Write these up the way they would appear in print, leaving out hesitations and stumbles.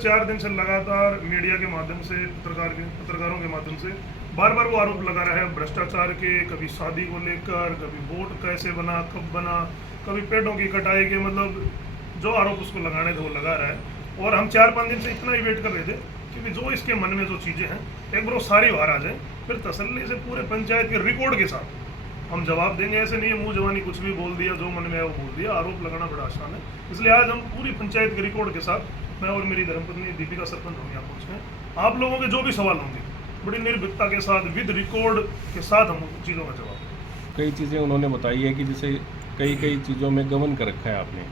4 दिन से लगातार मीडिया के माध्यम से पत्रकारों के माध्यम से बार बार वो आरोप लगा रहा है भ्रष्टाचार के, कभी शादी को लेकर, कभी वोट कैसे बना, कब बना, कभी पेड़ों की कटाई के, मतलब जो आरोप उसको लगाने थे वो लगा रहा है। और हम 4-5 दिन से इतना ही वेट कर रहे थे क्योंकि जो इसके मन में जो चीज़ें हैं एक बार वो सारी बाहर आ जाए, फिर तसल्ली से पूरे पंचायत के रिकॉर्ड के साथ हम जवाब देंगे। ऐसे नहीं है मुंह जवानी कुछ भी बोल दिया, जो मन में है वो बोल दिया। आरोप लगाना बड़ा आसान है, इसलिए आज हम पूरी पंचायत के रिकॉर्ड के साथ, मैं और मेरी धर्मपत्नी दीपिका सरपंच होंगे, आप पहुँच गए। आप लोगों के जो भी सवाल होंगे बड़ी निर्भीकता के साथ, विद रिकॉर्ड के साथ हम उन चीज़ों का जवाब। कई चीज़ें उन्होंने बताई है कि जैसे कई चीज़ों में गबन कर रखा है आपने,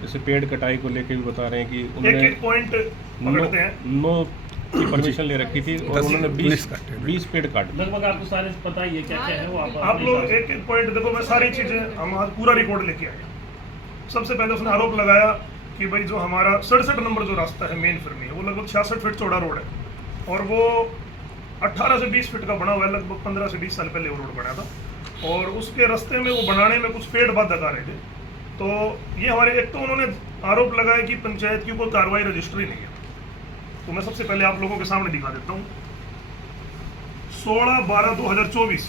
जैसे पेड़ कटाई को लेकर भी बता रहे हैं कि उन्होंने एक पॉइंट पकड़ते हैं, नो की परमिशन ले रखी थी और उन्होंने 20 पेड़ काट दिए। लगभग आपको सारे पता ही है क्या क्या है वो आप लोग एक पॉइंट देखो। मैं सारी चीज़ें हम आज पूरा रिकॉर्ड लेके आए। सबसे पहले उसने आरोप लगाया कि भाई जो हमारा 67 नंबर जो रास्ता है मेन फिरनी है, वो लगभग 66 फीट चौड़ा रोड है और वो 18 से 20 फीट का बना हुआ है। लगभग 15 से 20 साल पहले वो रोड बना था और उसके रास्ते में वो बनाने में कुछ पेड़ बाधा आ रहे थे। तो ये हमारे, एक तो उन्होंने आरोप लगाया कि पंचायत की कोई कार्रवाई रजिस्ट्री नहीं है। तो मैं सबसे पहले आप लोगों के सामने दिखा देता हूँ। 16/12/2024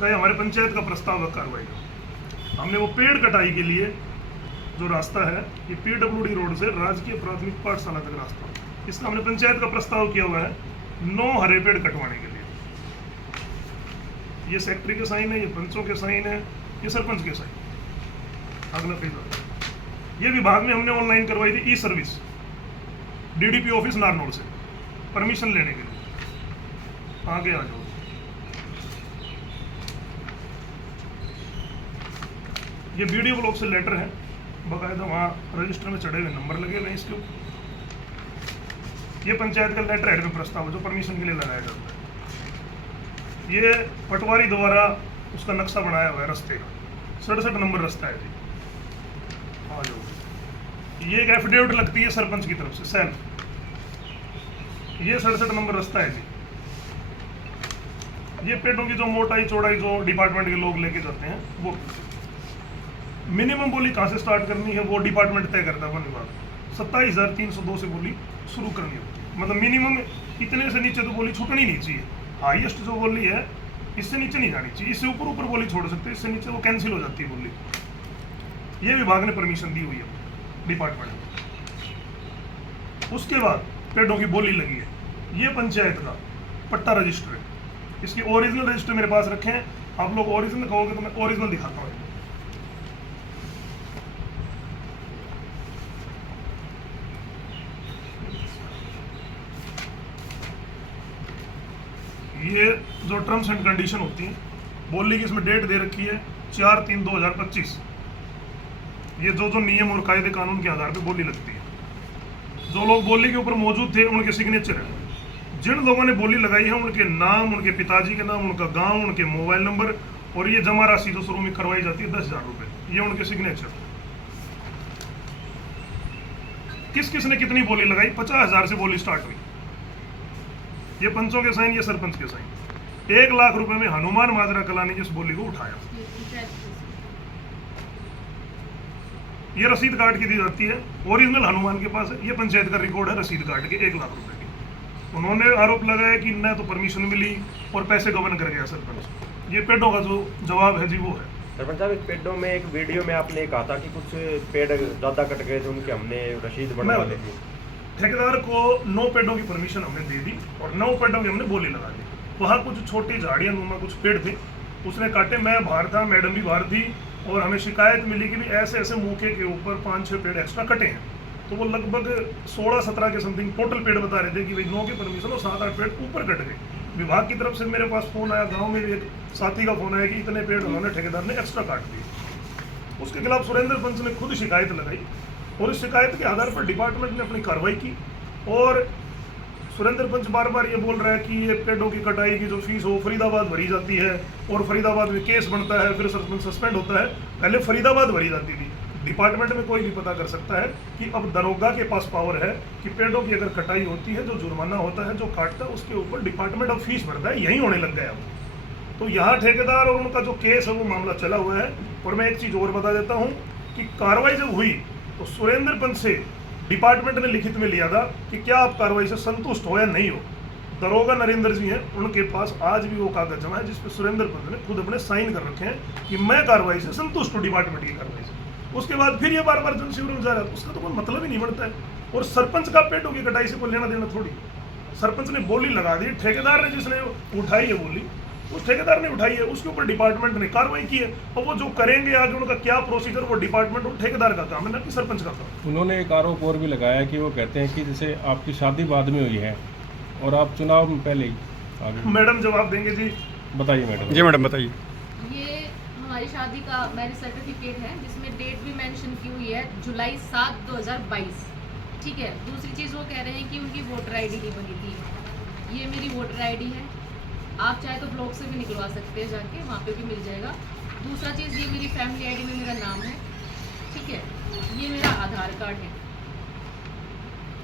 का हमारे पंचायत का प्रस्ताव है कार्रवाई का। हमने वो पेड़ कटाई के लिए जो रास्ता है, ये PWD रोड से राजकीय प्राथमिक पाठशाला तक रास्ता, इसका हमने पंचायत का प्रस्ताव किया हुआ है 9 हरे पेड़ कटवाने के लिए। ये सेक्रेटरी के साइन है, ये पंचों के साइन है, ये सरपंच के साइन। अगला पेज, ये विभाग में हमने ऑनलाइन करवाई थी ई सर्विस DDP ऑफिस नारनौल से परमिशन लेने के लिए। आगे आ जाओ। ये BDO ब्लॉक से लेटर है, बकायदा वहाँ रजिस्टर में चढ़े हुए नंबर लगे हुए हैं इसके ऊपर। ये पंचायत का लेटर हेड में प्रस्ताव है जो परमिशन के लिए लगाया जाता है। ये पटवारी द्वारा उसका नक्शा बनाया हुआ है रास्ते का, 67 नंबर रास्ता है जी। आ जाओ। ये एक एफिडेविट लगती है सरपंच की तरफ से सेल्फ, ये 67 नंबर रास्ता है जी। ये पेड़ों की जो मोटाई चौड़ाई जो डिपार्टमेंट के लोग लेके जाते हैं, वो मिनिमम बोली कहाँ से स्टार्ट करनी है वो डिपार्टमेंट तय करता है। वन विभाग 27,302 से बोली शुरू करनी होती है, मतलब मिनिमम इतने से नीचे तो बोली छूटनी नहीं चाहिए। हाईएस्ट जो बोली है इससे नीचे नहीं जानी चाहिए, इससे ऊपर बोली छोड़ सकते हैं, इससे नीचे वो कैंसिल हो जाती है बोली। ये विभाग ने परमिशन दी हुई है डिपार्टमेंट में। उसके बाद पेड़ों की बोली लगी है, ये पंचायत का पट्टा रजिस्टर है। इसकी ओरिजिनल रजिस्टर मेरे पास रखे हैं, आप लोग ओरिजिनल कहोगे तो मैं ओरिजिनल दिखाता हूँ। ये जो टर्म्स एंड कंडीशन होती हैं, बोली की इसमें डेट दे रखी है 4/3/2025। ये जो नियम और कायदे कानून के आधार पे बोली लगती है। जो लोग बोली के ऊपर मौजूद थे उनके सिग्नेचर है। जिन लोगों ने बोली लगाई है उनके नाम, उनके पिताजी के नाम, उनका गांव, उनके मोबाइल नंबर और ये जमा राशि जो शुरू में करवाई जाती है 10,000 रुपये, ये उनके सिग्नेचर। किस किस ने कितनी बोली लगाई, 50,000 से बोली स्टार्ट हुई। ये पंचों के साइन, ये सरपंच के साइन। 1 लाख रुपए में हनुमान माजरा कला ने इस बोली को उठाया। ये रसीद काट की दी जाती है, ओरिजिनल हनुमान के पास है। ये पंचायत का रिकॉर्ड है रसीद काट के 1 लाख रुपए की। उन्होंने आरोप लगाया कि न तो परमिशन मिली और पैसे गबन कर गया सरपंच। ये पेड़ों का जो जवाब है जी वो है। सरपंच साहब, इस पेड़ों में एक वीडियो में आपने कहा था कि कुछ पेड़ ज़्यादा कट गए थे, उनके हमने रसीद बनवा दी थी। ठेकेदार को 9 पेड़ों की परमिशन हमने दे दी और 9 पेड़ों की हमने बोली लगा दी। वहाँ कुछ छोटी झाड़ियाँ नुमा कुछ पेड़ थे, उसने काटे। मैं बाहर था, मैडम भी बाहर थी और हमें शिकायत मिली कि भी ऐसे ऐसे मौके के ऊपर 5-6 पेड़ एक्स्ट्रा कटे हैं। तो वो लगभग 16-17 के समथिंग टोटल पेड़ बता रहे थे कि भाई 9 की परमिशन और 7-8 पेड़ ऊपर कट गए। विभाग की तरफ से मेरे पास फ़ोन आया, गाँव में भी एक साथी का फ़ोन आया कि इतने पेड़ उन्होंने ठेकेदार ने एक्स्ट्रा काट दिए। उसके खिलाफ सुरेंद्र पंच ने खुद शिकायत लगाई और इस शिकायत के आधार पर डिपार्टमेंट ने अपनी कार्रवाई की। और सुरेंद्र पंच बार बार ये बोल रहा है कि ये पेड़ों की कटाई की जो फीस हो फरीदाबाद भरी जाती है और फरीदाबाद में केस बनता है, फिर सरपंच सस्पेंड होता है। पहले फरीदाबाद भरी जाती थी। डिपार्टमेंट में कोई भी पता कर सकता है कि अब दरोगा के पास पावर है कि पेड़ों की अगर कटाई होती है, जो जुर्माना होता है, जो काटता है, उसके ऊपर डिपार्टमेंट अब फीस भरता है। यही होने लग गया अब। तो यहाँ ठेकेदार और उनका जो केस है वो मामला चला हुआ है। और मैं एक चीज़ और बता देता हूँ कि कार्रवाई जब हुई तो सुरेंद्र पंच से डिपार्टमेंट ने लिखित में लिया था कि क्या आप कार्रवाई से संतुष्ट हो या नहीं हो। दरोगा नरेंद्र जी हैं, उनके पास आज भी वो कागज जमा है जिसपे सुरेंद्र पंत ने खुद अपने साइन कर रखे हैं कि मैं कार्रवाई से संतुष्ट हूँ, डिपार्टमेंट की कार्रवाई से। उसके बाद फिर ये बार बार जन शिविर में जा रहा है, उसका तो कोई मतलब ही नहीं बनता है। और सरपंच का पेड़ों की कटाई से कोई लेना देना थोड़ी। सरपंच ने बोली लगा दी, ठेकेदार ने जिसने उठाई है बोली, उस ठेकेदार ने उठाई है, उसके ऊपर डिपार्टमेंट ने कार्रवाई की है। और वो जो करेंगे आगे उनका क्या प्रोसीजर, वो डिपार्टमेंट और ठेकेदार का काम है, ना कि सरपंच का काम। उन्होंने एक आरोप और भी लगाया कि वो कहते हैं कि जैसे आपकी शादी बाद में हुई है और आप चुनाव में पहले ही आगे। मैडम जवाब देंगे जी। बताइए मैडम। जी मैडम बताइए। ये हमारी शादी का मैरिज सर्टिफिकेट है जिसमें डेट भी मेंशन की हुई है जुलाई 7, 2022। ठीक है। दूसरी चीज़ वो कह रहे हैं कि उनकी वोटर आईडी नहीं बनी थी। ये मेरी वोटर आईडी है, आप चाहे तो ब्लॉक से भी निकलवा सकते हैं, जाके वहाँ पे भी मिल जाएगा। दूसरा चीज़, ये मेरी फैमिली आईडी में मेरा नाम है। ठीक है। ये मेरा आधार कार्ड है,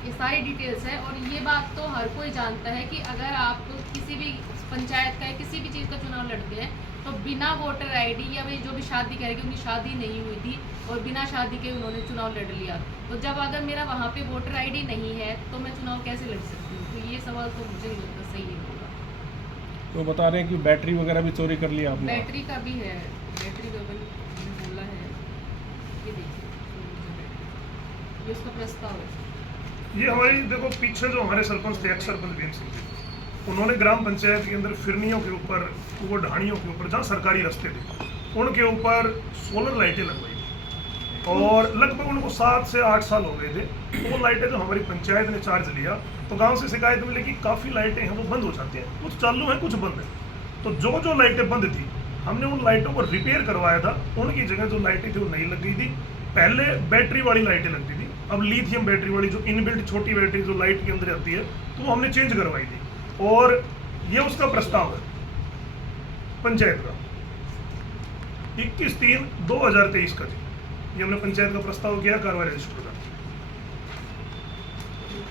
ये सारी डिटेल्स है। और ये बात तो हर कोई जानता है कि अगर आप किसी भी पंचायत का या किसी भी चीज़ का चुनाव लड़ते हैं तो बिना वोटर आईडी या भाई जो भी शादी करेगी, उनकी शादी नहीं हुई थी और बिना शादी के उन्होंने चुनाव लड़ लिया, तो जब अगर मेरा वहाँ पे वोटर आईडी नहीं है तो मैं चुनाव कैसे लड़ सकती हूँ? तो ये सवाल तो मुझे नहीं लगता सही है होगा। तो बता रहे हैं कि बैटरी वगैरह भी चोरी कर लिया आपने। बैटरी का भी है, बैटरी का भी बोला है। ये देखिए, ये उसका प्रस्ताव है। ये हमारी देखो पीछे जो हमारे सरपंच थे, एक्स सरपंच भीम सिंह जी, उन्होंने ग्राम पंचायत के अंदर फिरनियों के ऊपर, वो ढाणियों के ऊपर जहाँ सरकारी रास्ते थे उनके ऊपर सोलर लाइटें लगवाई थी। और लगभग उनको 7 से 8 साल हो गए थे। तो वो लाइटें जो हमारी पंचायत ने चार्ज लिया तो गांव से शिकायत मिली कि काफ़ी लाइटें हैं वो बंद हो जाती हैं, कुछ चालू हैं कुछ बंद हैं। तो जो लाइटें बंद थी हमने उन लाइटों को रिपेयर करवाया था, उनकी जगह जो लाइटें थी वो नहीं लग गई थी। पहले बैटरी वाली लाइटें लगती थी, अब लिथियम बैटरी वाली जो इनबिल्ट छोटी बैटरी जो लाइट के अंदर आती है तो वो हमने चेंज करवाई थी। और ये उसका प्रस्ताव है पंचायत का 21/3/2023 का जी। ये हमने पंचायत का प्रस्ताव किया कार्रवाई रजिस्टर का।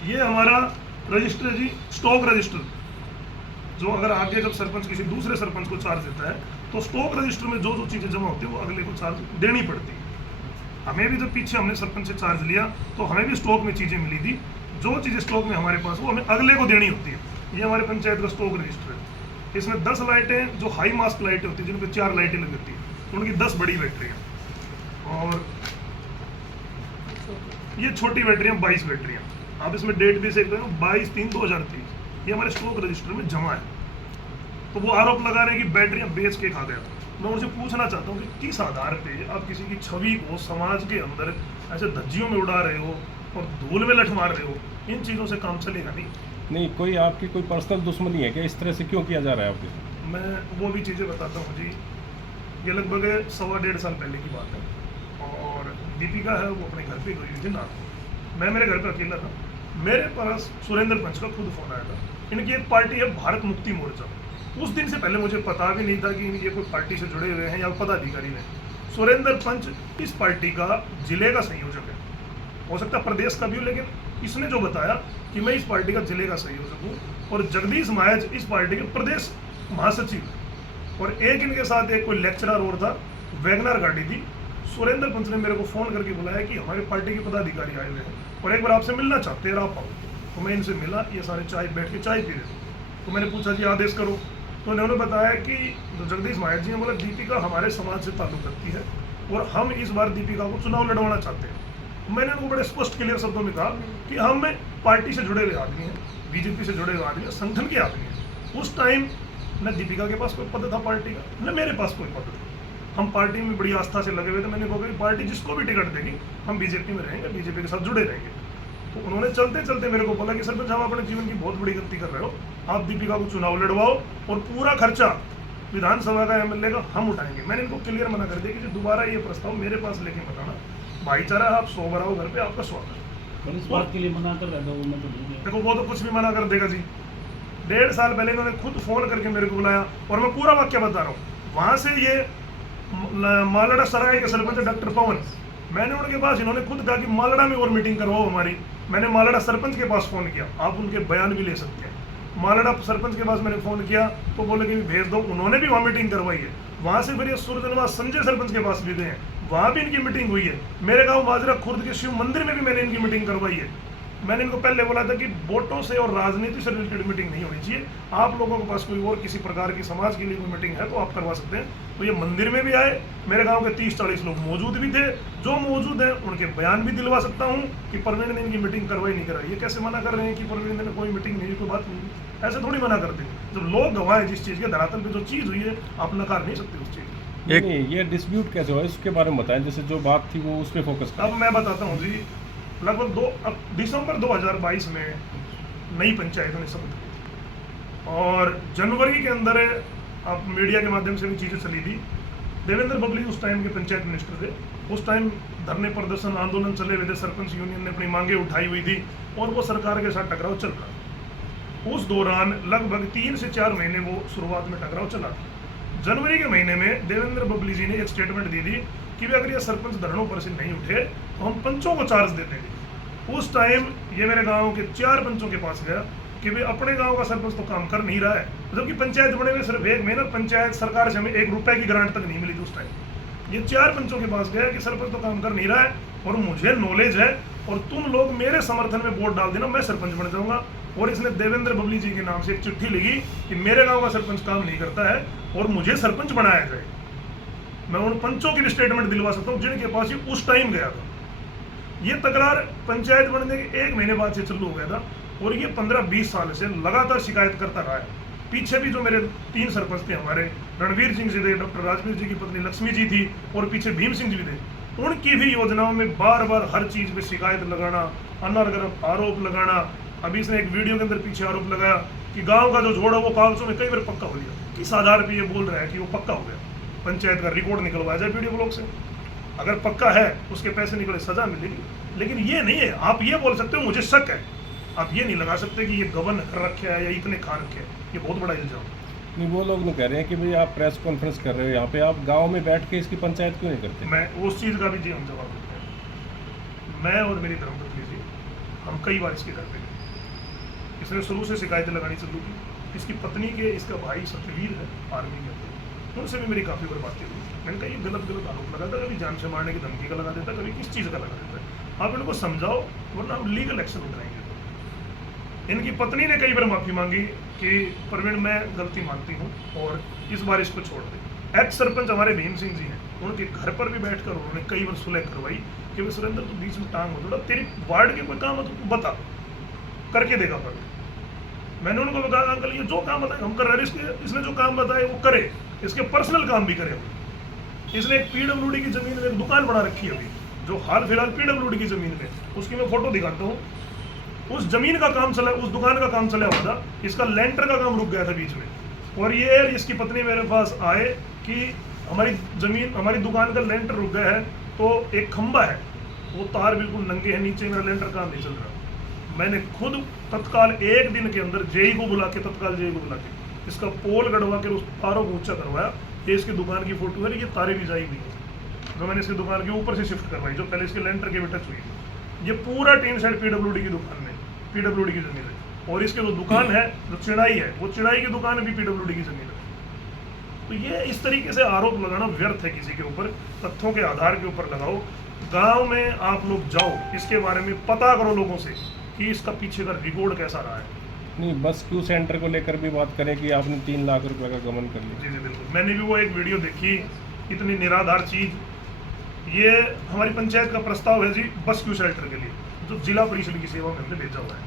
ये हमारा रजिस्टर है जी, स्टॉक रजिस्टर, जो अगर आगे जब सरपंच किसी दूसरे सरपंच को चार्ज देता है तो स्टॉक रजिस्टर में जो चीज़ें जमा होती है वो अगले को चार्ज देनी पड़ती है। हमें भी जब पीछे हमने सरपंच से चार्ज लिया तो हमें भी स्टॉक में चीज़ें मिली थी, जो चीज़ें स्टॉक में हमारे पास वो हमें अगले को देनी होती है। ये हमारे पंचायत का स्टॉक रजिस्टर है। इसमें 10 लाइटें जो हाई मास्क लाइटें होती हैं जिन पर 4 लाइटें लगी होती हैं, उनकी 10 बड़ी बैटरियाँ और ये छोटी बैटरियाँ 22 बैटरियाँ। आप इसमें डेट भी देख रहे हो 22/3/2023। ये हमारे स्टॉक रजिस्टर में जमा है। तो वो आरोप लगा रहे हैं कि बैटरियाँ बेच के खा गया। मैं उनसे पूछना चाहता हूँ कि किस आधार पे आप किसी की छवि को समाज के अंदर ऐसे धज्जियों में उड़ा रहे हो और धूल में लठ मार रहे हो? इन चीज़ों से काम चलेगा नहीं। कोई आपकी कोई पर्सनल दुश्मनी है क्या? इस तरह से क्यों किया जा रहा है आपके? मैं वो भी चीज़ें बताता हूँ जी। ये लगभग 1.25 साल पहले की बात है और दीपिका है वो अपने घर पे गई हुई थी नागपुर। मैं मेरे घर पे अकेला था। मेरे पास सुरेंद्र पंच का खुद फ़ोन आया था। इनकी एक पार्टी है भारत मुक्ति मोर्चा। उस दिन से पहले मुझे पता भी नहीं था कि ये कोई पार्टी से जुड़े हुए हैं या पदाधिकारी हैं। सुरेंद्र पंच इस पार्टी का जिले का संयोजक है, हो सकता है प्रदेश का भी हो, लेकिन इसने जो बताया कि मैं इस पार्टी का जिले का संयोजक हूँ और जगदीश महाराज इस पार्टी के प्रदेश महासचिव हैं। और एक इनके साथ एक कोई लेक्चरर और था, वैगनर गाड़ी थी। सुरेंद्र पंच ने मेरे को फ़ोन करके बुलाया कि हमारे पार्टी के पदाधिकारी आए हुए हैं और एक बार आपसे मिलना चाहते हैं, आप आओ। तो मैं इनसे मिला, ये सारे चाय बैठ के चाय पी रहे थे। तो मैंने पूछा जी आदेश करो। तो उन्होंने बताया कि जो जगदीश महाराज जी ने बोला दीपिका हमारे समाज से ताल्लुक रखती है और हम इस बार दीपिका को चुनाव लड़वाना चाहते हैं। मैंने उनको बड़े स्पष्ट क्लियर शब्दों में कहा कि हम पार्टी से जुड़े हुए आदमी हैं, बीजेपी से जुड़े हुए आदमी हैं, संगठन के आदमी हैं। उस टाइम न दीपिका के पास कोई पद था पार्टी का, न मेरे पास कोई पद था। हम पार्टी में बड़ी आस्था से लगे हुए थे। मैंने कहा कि पार्टी जिसको भी टिकट देगी हम बीजेपी में रहेंगे, बीजेपी के साथ जुड़े रहेंगे। तो उन्होंने चलते चलते मेरे को बोला कि सरपंच आप अपने जीवन की बहुत बड़ी गलती कर रहे हो, आप दीपिका को चुनाव लड़वाओ और पूरा खर्चा विधानसभा का एमएलए का हम उठाएंगे। मैंने इनको क्लियर मना कर दिया कि दोबारा ये प्रस्ताव मेरे पास लेके मत आना, भाईचारा आप 100 बार आओ घर पे, आपका स्वागत है। पर इस बात के लिए मना कर रहा था वो, मैं तो भूल गया। देखो वो तो कुछ भी मना कर देगा जी। 1.5 साल पहले इन्होंने खुद फोन करके मेरे को बुलाया और मैं पूरा वाक्य बता रहा हूँ। वहाँ से ये मालड़ा सराय के सरपंच डॉक्टर पवन, मैंने उनके पास, इन्होंने खुद कहा कि मालड़ा में और मीटिंग करवाओ हमारी। मैंने मालड़ा सरपंच के पास फ़ोन किया, आप उनके बयान भी ले सकते हैं। मालड़ा सरपंच के पास मैंने फ़ोन किया तो बोले कि भेज दो, उन्होंने भी वहाँ मीटिंग करवाई है। वहाँ से फिर ये सूरजनवा संजय सरपंच के पास भी गए हैं, वहाँ भी इनकी मीटिंग हुई है। मेरे गांव माजरा खुर्द के शिव मंदिर में भी मैंने इनकी मीटिंग करवाई है। मैंने इनको पहले बोला था कि वोटों से और राजनीति से रिलेटेड मीटिंग नहीं होनी चाहिए। आप लोगों के पास कोई और किसी प्रकार की समाज के लिए कोई मीटिंग है तो आप करवा सकते हैं। तो ये मंदिर में भी आए, मेरे गांव के 30-40 लोग मौजूद भी थे। जो मौजूद हैं उनके बयान भी दिलवा सकता हूँ कि प्रवीण ने इनकी मीटिंग करवाई नहीं कराई। ये कैसे मना कर रहे हैं कि प्रवीण ने कोई मीटिंग नहीं, कोई बात नहीं, ऐसे थोड़ी मना करते हैं। जब लोग गवाह हैं जिस चीज़ के धरातल पर जो चीज़ हुई है आप नकार नहीं सकते उस चीज़। नहीं, ये डिस्प्यूट कैसे हुआ इसके बारे में बताएं, जैसे जो बात थी वो उस पर फोकस करें। अब मैं बताता हूँ जी, लगभग दिसंबर 2022 में नई पंचायतों ने शपथ ली थी और जनवरी के अंदर आप मीडिया के माध्यम से भी चीज़ें चली थी। देवेंद्र बबली उस टाइम के पंचायत मिनिस्टर थे। उस टाइम धरने प्रदर्शन आंदोलन चले हुए थे, सरपंच यूनियन ने अपनी मांगे उठाई हुई थी और वो सरकार के साथ टकराव चल रहा। उस दौरान लगभग 3 से 4 महीने वो शुरुआत में टकराव चला। जनवरी के महीने में देवेंद्र बबली जी ने एक स्टेटमेंट दी थी कि वे अगर ये सरपंच धरनों पर से नहीं उठे तो हम पंचों को चार्ज दे देंगे। उस टाइम ये मेरे गांव के 4 पंचों के पास गया कि भाई अपने गांव का सरपंच तो काम कर नहीं रहा है, जबकि पंचायत बने हुए सिर्फ 1 महीना, पंचायत सरकार से हमें 1 रुपए की ग्रांट तक नहीं मिली थी उस टाइम। ये 4 पंचों के पास गया कि सरपंच तो काम कर नहीं रहा है और मुझे नॉलेज है और तुम लोग मेरे समर्थन में वोट डाल देना, मैं सरपंच बन जाऊंगा। और इसने देवेंद्र बबली जी के नाम से एक चिट्ठी लिखी कि मेरे गांव का सरपंच काम नहीं करता है और मुझे सरपंच बनाया जाए। मैं उन पंचों की भी स्टेटमेंट दिलवा सकता हूँ जिनके पास ये उस टाइम गया था। ये तकरार पंचायत बनने के 1 महीने बाद से चालू हो गया था और ये 15-20 साल से लगातार शिकायत करता रहा है। पीछे भी जो मेरे 3 सरपंच थे हमारे, रणवीर सिंह जी थे, डॉक्टर राजवीर जी की पत्नी लक्ष्मी जी थी और पीछे भीम सिंह जी भी थे, उनकी भी योजनाओं में बार बार हर चीज़ पे शिकायत लगाना, अनर्गल आरोप लगाना। अभी इसने एक वीडियो के अंदर पीछे आरोप लगाया कि गांव का जो जोड़ है वो कागजों में कई बार पक्का हो गया। किस आधार पे ये बोल रहा है कि वो पक्का हो गया? पंचायत का रिकॉर्ड निकलवाया जाए वीडियो ब्लॉग से, अगर पक्का है उसके पैसे निकले सजा मिलेगी। लेकिन ये नहीं है, आप ये बोल सकते हो मुझे शक है, आप ये नहीं लगा सकते कि ये गबन कर रखे हैं या इतने खा रखे हैं। ये बहुत बड़ा इल्जाम। नहीं, वो लोग नहीं कह रहे हैं कि भाई आप प्रेस कॉन्फ्रेंस कर रहे हो यहाँ पे, आप गांव में बैठ के इसकी पंचायत क्यों नहीं करते? मैं उस चीज़ का भी जी हम जवाब देते हैं। मैं और मेरी धर्मपत्नी जी हम कई बार इसके घर पे गए। इसने शुरू से शिकायतें लगानी शुरू की। इसकी पत्नी के, इसका भाई सतवीर है आर्मी के अंदर, उनसे भी मेरी काफ़ी बार बातें हुई। मैंने कहा ये गलत आरोप लगाता, कभी जान से मारने की धमकी का लगा देता, कभी किस चीज़ का लगा देता है। आप इनको समझाओ वरना हम लीगल एक्शन उठाएंगे। इनकी पत्नी ने कई बार माफ़ी मांगी कि प्रवीण मैं गलती मानती हूँ और इस बार इसको छोड़ दें। एक्स सरपंच हमारे भीम सिंह जी हैं, उनके घर पर भी बैठकर उन्होंने कई बार सुलह करवाई कि भाई सुरेंद्र तो बीच में टांग हो, थोड़ा तेरी वार्ड के कोई काम हो तो तू बता, करके देगा पर। मैंने उनको बताया अंकल ये जो काम बताए हम कर रहे हैं, इसने जो काम बताए वो करे, इसके पर्सनल काम भी करे। इसने एक पीडब्ल्यूडी की जमीन में एक दुकान बना रखी है अभी, जो हाल फिलहाल पीडब्ल्यूडी की जमीन में, उसकी मैं फोटो दिखाता हूँ। उस जमीन का काम चला, उस दुकान का काम चला हुआ था, इसका लेंटर का काम रुक गया था बीच में। और ये इसकी पत्नी मेरे पास आए कि हमारी जमीन, हमारी दुकान का लेंटर रुक गया है, तो एक खंबा है, वो तार बिल्कुल नंगे हैं नीचे, मेरा लेंटर काम नहीं चल रहा। मैंने खुद तत्काल 1 दिन के अंदर जेई को बुला के, तत्काल जेई को बुला के इसका पोल गड़वा के उस तारों को ऊंचा करवाया। ये इसकी दुकान की फोटो है, ये तारें भी जाई हुई है जो मैंने इसकी दुकान के ऊपर से शिफ्ट करवाई, जो पहले इसके लेंटर के भी टच हुई थी। ये पूरा टीन साइड पीडब्ल्यूडी की दुकान में, पीडब्ल्यूडी की जमीन है। और इसके जो दुकान है, जो चिड़ाई है, वो चिड़ाई की दुकान भी पीडब्ल्यूडी की जमीन है। तो ये इस तरीके से आरोप लगाना व्यर्थ है किसी के ऊपर, तथ्यों के आधार के ऊपर लगाओ। गाँव में आप लोग जाओ, इसके बारे में पता करो लोगों से कि इसका पीछे का रिकॉर्ड कैसा रहा है। नहीं, बस क्यू सेंटर को लेकर भी बात करें कि आपने 3 लाख रुपए का गमन कर लिया। जी जी बिल्कुल, मैंने भी वो एक वीडियो देखी, इतनी निराधार चीज़। ये हमारी पंचायत का प्रस्ताव है जी बस क्यू शेल्टर के लिए, जो जिला परिषद की सेवा में हमने भेजा हुआ है,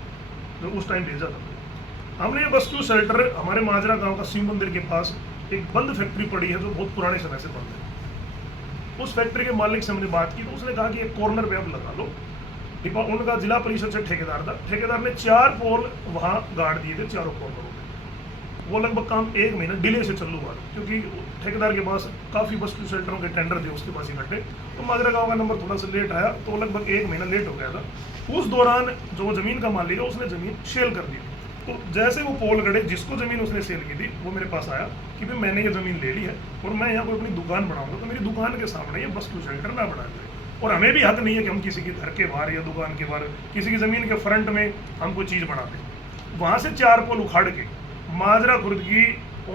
जो उस टाइम भेजा था हमने। ये बस क्यू शेल्टर हमारे माजरा गाँव का शिव मंदिर के पास एक बंद फैक्ट्री पड़ी है, जो बहुत पुराने समय से बंद है। उस फैक्ट्री के मालिक से हमने बात की तो उसने कहा कि एक कॉर्नर पे आप लगा लो। उनका जिला परिषद से ठेकेदार था, ठेकेदार ने 4 पोल वहाँ गाड़ दिए थे, चारों कॉर्नरों में। वो लगभग काम 1 महीना डिले से चालू हुआ, क्योंकि ठेकेदार के पास काफ़ी बस क्यू शेल्टरों के टेंडर थे उसके पास इकट्ठे, तो माजरा गाँव का नंबर थोड़ा सा लेट आया, तो लगभग 1 महीना लेट हो गया था। उस दौरान जो ज़मीन का मालिक है उसने ज़मीन सेल कर दी। तो जैसे वो पोल गड़े, जिसको ज़मीन उसने सेल की थी वो मेरे पास आया कि भाई मैंने ये ज़मीन ले ली है और मैं यहाँ पर अपनी दुकान बनाऊँगा, तो मेरी दुकान के सामने ये बस क्यू शेल्टर ना बना जाए। और हमें भी हक नहीं है कि हम किसी के घर के बाहर या दुकान के बाहर, किसी की ज़मीन के फ्रंट में हम कोई चीज़ बना दें। वहाँ से 4 पोल उखाड़ के माजरा खुर्द की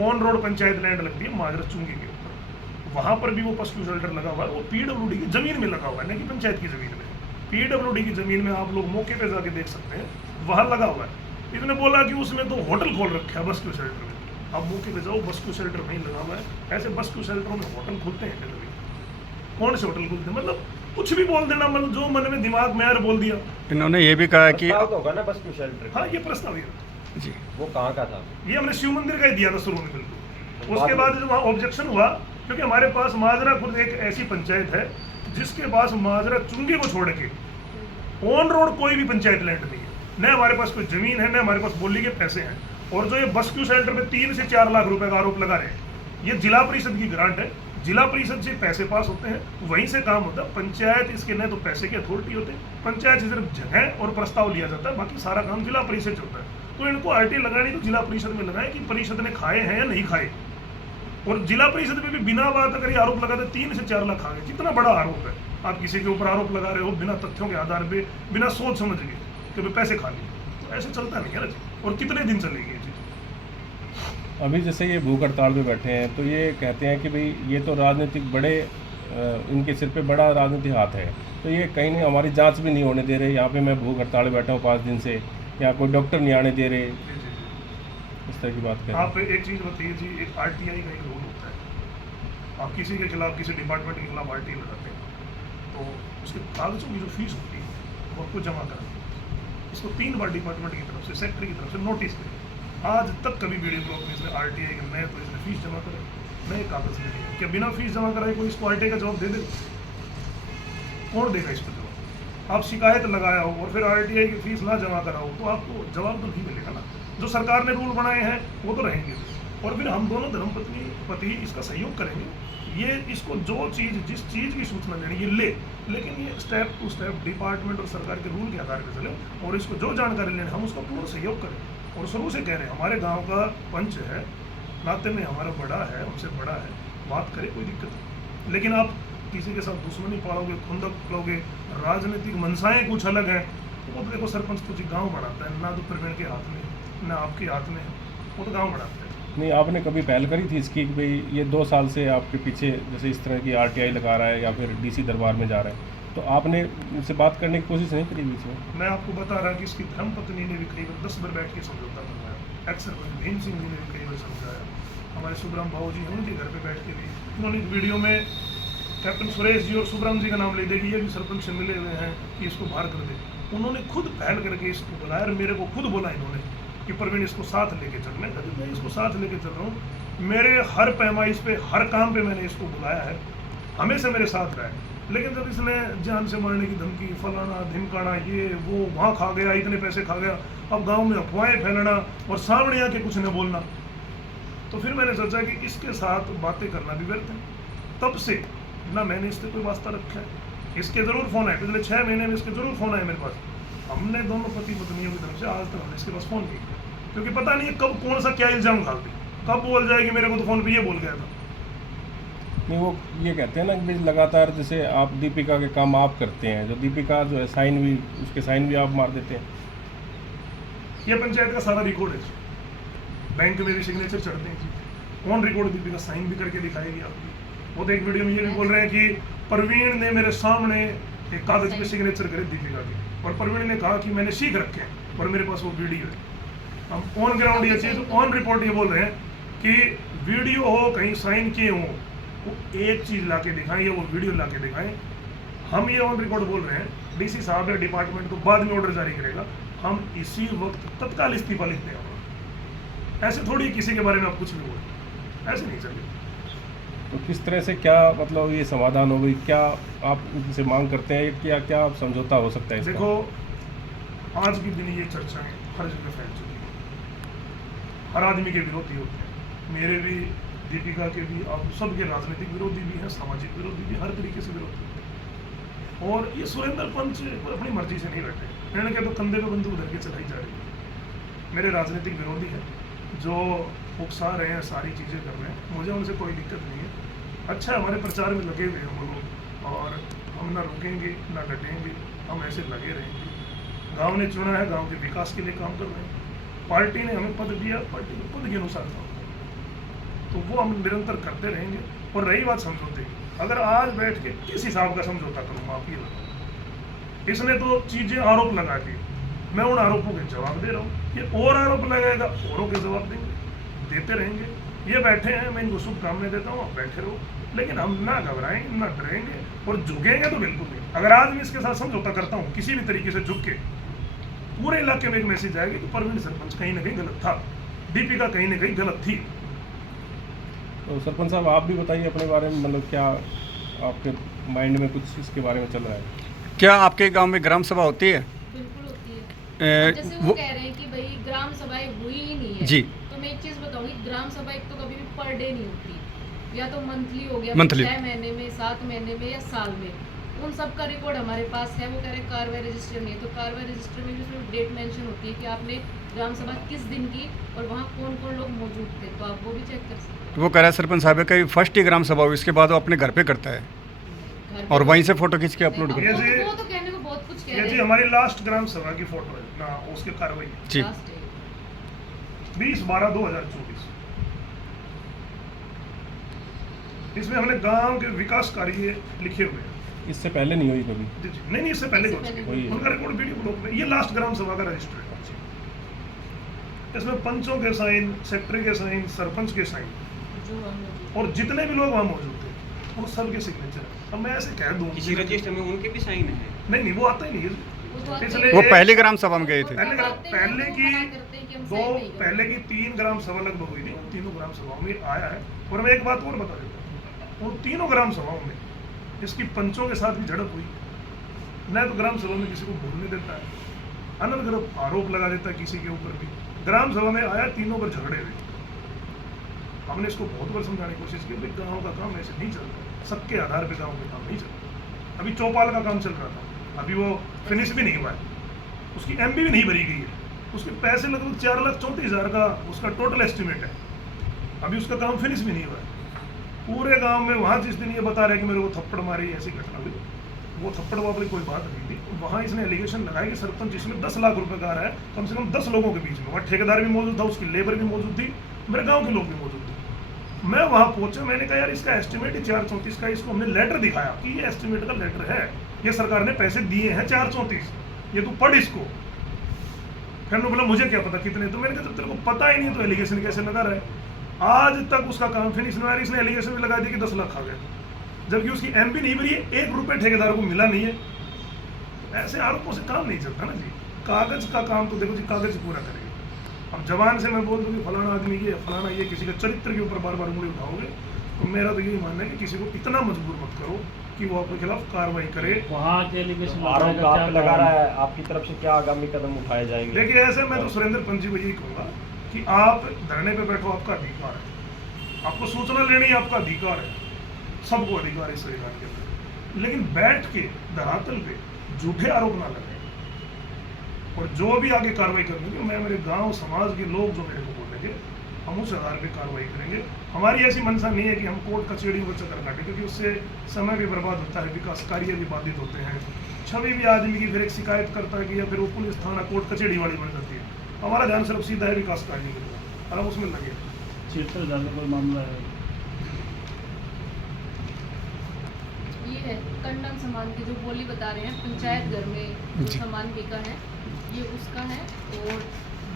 ऑन रोड पंचायत लैंड लगती है माजरा चुंगी के ऊपर, वहाँ पर भी वो पशु शेल्टर लगा हुआ है, वो पीडब्ल्यूडी की ज़मीन में लगा हुआ है, न कि पंचायत की ज़मीन में। पीडब्ल्यूडी की ज़मीन में आप लोग मौके पे जाके देख सकते हैं, वहाँ लगा हुआ है। इसने बोला कि उसने तो होटल खोल रखा है बस्क्यू शेल्टर में। आप मौके पे जाओ, बस्क्यू शेल्टर नहीं लगा हुआ है। ऐसे बस्क्यू शेल्टरों में होटल खुलते हैं कभी? कौन से होटल खुलते हैं? मतलब कुछ भी बोल देना, मतलब जो मन में दिमाग में यार बोल दिया। इन्होंने ये भी कहा कि प्रस्ताव तो होगा ना बस्क्यू शेल्टर का? हाँ, ये प्रस्ताव है जी वो कहाँ का था? ये हमने शिव मंदिर का ही दिया था शुरू में बिल्कुल। उसके बाद जब वहाँ ऑब्जेक्शन हुआ, क्योंकि हमारे पास माजरा खुद एक ऐसी पंचायत है जिसके पास माजरा चुंगी को छोड़ के ऑन रोड कोई भी पंचायत लैंड नहीं है, न हमारे पास कोई जमीन है, न हमारे पास बोली के पैसे हैं। और जो ये बस्क्यू शेल्टर पे 3 से 4 लाख रुपए का आरोप लगा रहे हैं, ये जिला परिषद की ग्रांट है। जिला परिषद से पैसे पास होते हैं, वहीं से काम होता है। पंचायत इसके न तो पैसे की अथॉरिटी होते हैं, पंचायत से सिर्फ जगह और प्रस्ताव लिया जाता है, बाकी सारा काम जिला परिषद से होता है। तो इनको आरटी लगानी तो जिला परिषद में लगाए कि परिषद ने खाए हैं या नहीं खाए। और जिला परिषद में भी बिना बात अगर ये आरोप लगाते 3 से 4 लाख खा गए, कितना बड़ा आरोप है। आप किसी के ऊपर आरोप लगा रहे हो बिना तथ्यों के आधार पे, बिना सोच समझ के कि भाई पैसे खा लिए, तो ऐसे चलता नहीं है ना जी। और कितने दिन चलेगी ये चीज? अभी जैसे ये भूख हड़ताल पे बैठे हैं, तो ये कहते हैं कि भाई ये तो राजनीतिक बड़े इनके सिर पे बड़ा राजनीतिक हाथ है, तो ये कहीं नहीं हमारी जांच भी नहीं होने दे रहे। यहाँ पे मैं भूख हड़ताल पे बैठा हूँ 5 दिन से, यहाँ कोई डॉक्टर नहीं आने दे रहे, इस तरह की बात करें। आप एक चीज बताइए जी, एक आरटीआई का एक रूल होता है। आप किसी के खिलाफ, किसी डिपार्टमेंट के खिलाफ आरटीआई लगाते हैं, तो उसके कागजों की जो फीस होती है वो आपको जमा करनी है। इसको 3 बार डिपार्टमेंट की तरफ से, सेक्रेटरी की तरफ से नोटिस दें। आज तक कभी बीडी ब्लॉक में इसने आरटीआई का नए तो इसने फीस जमा करे, नए कागज दे दिए। क्या बिना फीस जमा कराए कोई इसको आरटीआई का जवाब दे दे? कौन देगा इसको जवाब? आप शिकायत लगाया हो और फिर आरटीआई की फीस ना जमा कराओ, तो आपको जवाब तो नहीं मिलेगा ना। जो सरकार ने रूल बनाए हैं वो तो रहेंगे, और फिर हम दोनों धर्मपत्नी पति इसका सहयोग करेंगे। ये इसको जो चीज़, जिस चीज़ की सूचना लेनी ये ले, लेकिन ये स्टेप टू स्टेप डिपार्टमेंट और सरकार के रूल के आधार पर चले, और इसको जो जानकारी लेनी हम उसका पूरा सहयोग करें। और शुरू से कह रहे हैं, हमारे गांव का पंच है, नाते में हमारा बड़ा है, हमसे बड़ा है, बात करें कोई दिक्कत नहीं। लेकिन आप किसी के साथ दुश्मनी पालोगे, खुंदक पालोगे, राजनीतिक मनसाएं कुछ अलग हैं, तो वो तो देखो सरपंच तो जी गाँव बढ़ाता है, ना तो प्रवीण के हाथ में ना आपके हाथ में, वो तो गाँव बढ़ाता है। नहीं, आपने कभी पहल करी थी इसकी कि भाई ये 2 साल से आपके पीछे जैसे इस तरह की आरटीआई लगा रहा है या फिर डीसी दरबार में जा रहा है, तो आपने उनसे बात करने की कोशिश नहीं करी बीच में? मैं आपको बता रहा कि इसकी धर्मपत्नी ने भी कई बार 10 बार बैठ के समझौता करवाया, एक्स सरपंच भीम सिंह जी ने भी कई बार समझाया, हमारे सुब्रम भाऊ जी हैं उनके घर पे बैठ के भी उन्होंने एक वीडियो में कैप्टन सुरेश जी और सुब्रम जी का नाम ले दे कि ये भी सरपंच से मिले हुए हैं कि इसको बाहर कर दे। उन्होंने खुद पहल करके इसको बुलाया, और मेरे को खुद बोला इन्होंने कि प्रवीण इसको साथ लेके चल। मैं इसको साथ लेके चल रहा हूँ, मेरे हर पैमाइश पे, हर काम पे मैंने इसको बुलाया है, हमेशा मेरे साथ रहा है। लेकिन जब इसने जान से मारने की धमकी, फलाना धिमकाना, ये वो, वहाँ खा गया, इतने पैसे खा गया, अब गांव में अफवाहें फैलाना और सामने आके कुछ न बोलना, तो फिर मैंने सोचा कि इसके साथ बातें करना भी व्यर्थ है। तब से ना मैंने इससे कोई वास्ता रखा है। इसके ज़रूर फ़ोन आए, पिछले 6 महीने में इसके ज़रूर फ़ोन आए मेरे पास। हमने दोनों पति पत्नियों की तरफ से आज तक हमने इसके पास फ़ोन नहीं किया, क्योंकि पता नहीं है कब कौन सा क्या इल्ज़ाम डाल दे, कब बोल जाएगी मेरे को तो फ़ोन पे ये बोल गया था। नहीं, वो ये कहते हैं ना कि लगातार जैसे आप दीपिका के काम आप करते हैं, जो दीपिका जो है साइन भी, उसके साइन भी आप मार देते हैं। ये पंचायत का सारा रिकॉर्ड है, बैंक में भी सिग्नेचर चढ़ते हैं जी, ऑन रिकॉर्ड दीपिका साइन भी करके दिखाएगी आपकी। वो तो एक वीडियो में ये भी बोल रहे हैं कि प्रवीण ने मेरे सामने एक कागज पे सिग्नेचर करे दीपिका के, और प्रवीण ने कहा कि मैंने सीख रखे हैं, और मेरे पास वो वीडियो है। हम ऑन ग्राउंड ये चीज़, ऑन रिपोर्ट ये बोल रहे हैं कि वीडियो हो, कहीं साइन किए हों, वो एक चीज़ ला के दिखाएं या वो वीडियो ला के दिखाएं। हम ये ऑन रिकॉर्ड बोल रहे हैं, डीसी साहब या डिपार्टमेंट को बाद में ऑर्डर जारी करेगा, हम इसी वक्त तत्काल इस्तीफा लिखते हैं। ऐसे थोड़ी किसी के बारे में आप कुछ भी बोल, ऐसे नहीं चलेगा। तो किस तरह से क्या मतलब ये समाधान हो गई, क्या आप उनसे मांग करते हैं, क्या क्या समझौता हो सकता है इसका? देखो, आज के दिन ये चर्चाएं हर जगह फैल चुकी हैं, हर आदमी के विरोधी होते हैं, मेरे भी, दीपिका के भी, आप सबके राजनीतिक विरोधी भी हैं, सामाजिक विरोधी भी, हर तरीके से विरोधी हैं। और ये सुरेंद्र पंच अपनी मर्जी से नहीं बैठे, इन्होंने क्या तो कंधे पे बंदूक धर के चलाई जा रही है। मेरे राजनीतिक विरोधी हैं जो उकसा रहे हैं, सारी चीज़ें कर रहे हैं, मुझे उनसे कोई दिक्कत नहीं है। अच्छा, हमारे प्रचार में लगे हुए हैं वो लोग, और हम ना रुकेंगे ना डटेंगे, हम ऐसे लगे रहेंगे। गांव ने चुना है, गांव के विकास के लिए काम कर रहे हैं, पार्टी ने हमें पद दिया, पार्टी के पद के अनुसार काम कर रहे हैं। तो वो हम निरंतर करते रहेंगे। और रही बात समझौते की, अगर आज बैठ के किस हिसाब का समझौता करूँ आप ये बताओ। इसने तो चीज़ें आरोप लगा दी, मैं उन आरोपों के जवाब दे रहा हूँ, ये और आरोप लगाएगा, औरों के जवाब देंगे, देते रहेंगे। ये बैठे हैं, मैं इनको शुभकामनाएं देता हूँ, आप बैठे रहो, लेकिन हम ना घबराएंगे ना डरेंगे और झुकेंगे तो बिल्कुल नहीं। अगर आज मैं इसके साथ समझौता करता हूँ किसी भी तरीके से झुक के, पूरे इलाके में एक मैसेज आएगा कि परवीन सरपंच कहीं ना कहीं गलत था, दीपिका कहीं ना कहीं गलत थी। तो सरपंच साहब आप भी बताइए अपने बारे में, मतलब क्या आपके माइंड में कुछ इसके बारे में चल रहा है? क्या आपके गांव में ग्राम सभा होती है? बिल्कुल होती है। जैसे वो कह रहे हैं कि भाई ग्राम सभाएं हुई ही नहीं है जी। तो मैं एक चीज बताऊंगी, ग्राम सभा एक तो कभी भी पर डे नहीं होती, या तो मंथली हो गया, Monthly। 6 महीने में, 7 महीने में या साल में। उन सब का रिकॉर्ड हमारे पास है। वो कह रहे हैं कार्रवाई रजिस्टर में, तो कार्रवाई रजिस्टर में भी उसमें डेट मेंशन होती है कि आपने ग्राम सभा किस दिन की और वहाँ कौन कौन लोग मौजूद थे, तो आप वो भी चेक कर सकते हैं। वो कह रहा है सरपंच साहब का फर्स्ट ही ग्राम सभा हुई, इसके बाद वो अपने घर पे करता है घर पे- और वहीं से फोटो खींच के अपलोड नहीं, करता है। ये वो तो कहने को बहुत कुछ कह ये रहे जी हैं। हमारी लास्ट ग्राम सभा की फोटो है ना, उसकी कार्रवाई जी। Last है। 20/12/2024। इसमें हमने गांव के विकास कार्य लिखे हुए हैं। इससे पहले नहीं हुई कभी? जी जी, नहीं इससे पहले इससे हो चुकी पहले है। हुई है। उनका रिकॉर्ड वीडियो ब्लॉग में, ये लास्ट ग्राम सभा का रजिस्टर है। इसमें पंचों के साइन, सेक्रेटरी के साइन, सरपंच के साइन जो हम लोग- और जितने भी लोग वहाँ मौजूद थे उन सब के सिग्नेचर है। अब मैं ऐसे कह दूँ किसी रजिस्टर में उनके भी साइन है? नहीं वो आता ही नहीं है। वो तो आते इसलिए हैं। वो एक- पहली ग्राम सभा में गए थे। पहले ग्राम, आते हैं, पहले वो की मना करते हैं कि हम दो, साइन नहीं करेंगे। पहले की 3 ग्राम सभा लगभग हुई थी, उन तीनों ग्राम सभाओं में आया है। और मैं एक बात और बता देता हूँ, उन तीनों ग्राम सभाओं में इसकी पंचों के साथ भी झड़प हुई। न तो ग्राम सभा में किसी को बोलने देता है, अनर्गल आरोप लगा देता है किसी के ऊपर भी। ग्राम सभा में आया, तीनों पर झगड़े हुए। हमने इसको बहुत बार समझाने की कोशिश की, भाई गाँव का काम ऐसे नहीं चलता, सबके आधार पे गाँव का काम नहीं चलता। अभी चौपाल का काम चल रहा था, अभी वो फिनिश भी नहीं हुआ है, उसकी एमबी भी नहीं भरी गई है, उसके पैसे लगभग 4,34,000 का उसका टोटल एस्टिमेट है, अभी उसका काम फिनिश भी नहीं हुआ है। पूरे गांव में वहाँ जिस दिन ये बता रहे कि मेरे को थप्पड़ मारी, ऐसी घटना हुई, वो थप्पड़ वाली कोई बात नहीं थी। वहाँ इसने एलिगेशन लगाया कि सरपंच इसमें 10 लाख रुपए का आ रहा है कम से कम 10 लोगों के बीच में। वहाँ ठेकेदार भी मौजूद था, उसकी लेबर भी मौजूद थी, मेरे गाँव के लोग भी मौजूद थे। मैं वहाँ पहुंचा, मैंने कहा यार इसका एस्टिमेट ही 434 का, इसको हमने लेटर दिखाया कि ये एस्टिमेट का लेटर है, ये सरकार ने पैसे दिए हैं 434, ये तू पढ़ इसको। फिर बोला मुझे क्या पता कितने, तो मैंने कहा जब तेरे को पता ही नहीं तो एलिगेशन कैसे लगा रहा है। आज तक उसका काम फिनिश नहीं हुआ, इसने एलिगेशन भी लगा दी कि 10 लाख आ गए, जबकि उसकी एमपी नहीं भरी है, 1 रुपये ठेकेदार को मिला नहीं है। ऐसे आरोपों से काम नहीं चलता ना जी। कागज का काम तो देखो जी, कागज पूरा करेंगे। अब जबान से मैं बोल दूँ कि फलाना आदमी ये, फलाना ये, किसी का चरित्र के ऊपर बार बार उंगली उठाओगे, तो मेरा तो यही मानना है कि किसी को इतना मजबूर मत करो कि वो आपके खिलाफ कार्रवाई करे। वहाँ के एलिगेशन आरोप आप पे लगा रहा है, आपकी तरफ से क्या आगामी कदम उठाए जाएंगे? देखिए ऐसे मैं तो सुरेंद्र पंत जी को यही कहूँगा कि आप धरने पे बैठो, आपका अधिकार है, आपको सूचना लेनी आपका अधिकार है, सबको अधिकार है इस संविधान के अंदर, लेकिन बैठ के धरातल पे झूठे आरोप ना लगाए। और जो भी आगे कार्रवाई करेंगे, मैं मेरे गांव समाज के लोग जो मेरे को बोलेंगे, हम उस आधार पे कार्रवाई करेंगे। हमारी ऐसी मंशा नहीं है कि हम कोर्ट कचहरी को चक्कर काटें, क्योंकि उससे समय भी बर्बाद होता है, विकास कार्य भी बाधित होते हैं, छवि भी आदमी की फिर एक शिकायत करता है कि या फिर वो पुलिस थाना कोर्ट कचहरी वाली बन जाती है। हमारा ध्यान सिर्फ सीधा है विकास कार्य के लिए, और हम उसमें लगे। 76,000 का कोई मामला है? ये है कंडम सामान की जो बोली बता रहे हैं, पंचायत घर में जो सामान बिका है ये उसका है। और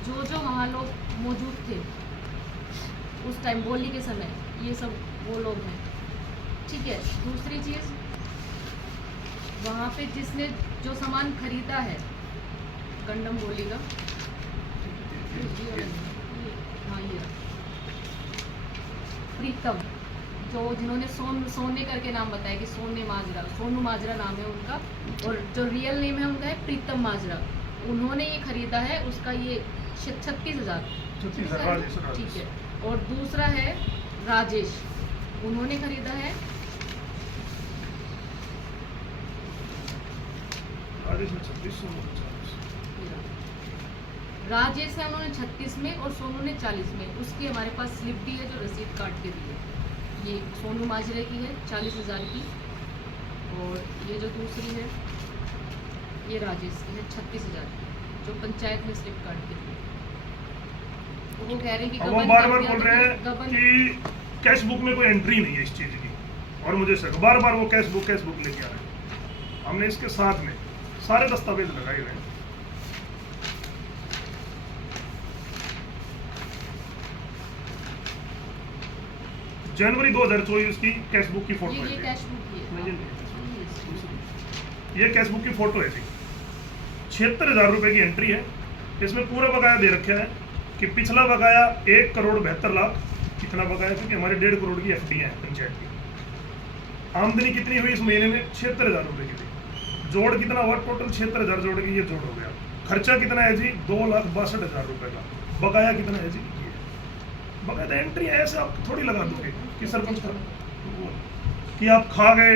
जो जो वहाँ लोग मौजूद थे उस टाइम बोली के समय, ये सब वो लोग हैं, ठीक है। दूसरी चीज़, वहाँ पे जिसने जो सामान खरीदा है कंडम बोली का, हाँ ये प्रीतम, जो जिन्होंने सोने करके नाम बताया कि सोने माजरा, सोनू माजरा नाम है उनका, और जो रियल नेम है उनका है प्रीतम माजरा। उन्होंने ये खरीदा है, उसका ये 36,000, 36,000, ठीक है। और दूसरा है राजेश, उन्होंने खरीदा है राजेश में 36, राजेश है, उन्होंने 36 में और सोनू ने 40 में। उसकी हमारे पास स्लिप भी है जो रसीद काट के दी है। ये सोनू माजरे की है 40,000 की, और ये जो दूसरी है ये राजेश की है 36,000 की, जो पंचायत में स्लिप काट के दी है। तो वो कह रहे हैं कि अब वो गबन बार कर बार दिया बोल तो रहे फिर हैं गबन कि कैश बुक में कोई एंट्री नहीं है इस चीज़ की, और मुझे शक बार बार वो कैश बुक लेके आ रहे हैं। हमने इसके साथ में सारे दस्तावेज लगाए हुए हैं। जनवरी 2024 की कैश बुक की फोटो ये है कैश बुक ही है। ये कैश बुक की फोटो है जी। 76,000 रुपए की एंट्री है। इसमें पूरा बकाया दे रखा है कि पिछला बकाया 1,72,00,000 कितना बकाया, क्योंकि हमारे 1.5 करोड़ की एफडी है पंचायत की। आमदनी कितनी हुई इस महीने में? 76,000 रुपए की थी। जोड़ कितना हुआ? टोटल 76,000 जोड़ के ये जोड़ हो गया। खर्चा कितना है जी? 2,62,000 रुपए का। बकाया कितना है जी? ये बकाया एंट्री है, ऐसे आप थोड़ी लगा दोगे कि सरपंच कि आप खा गए,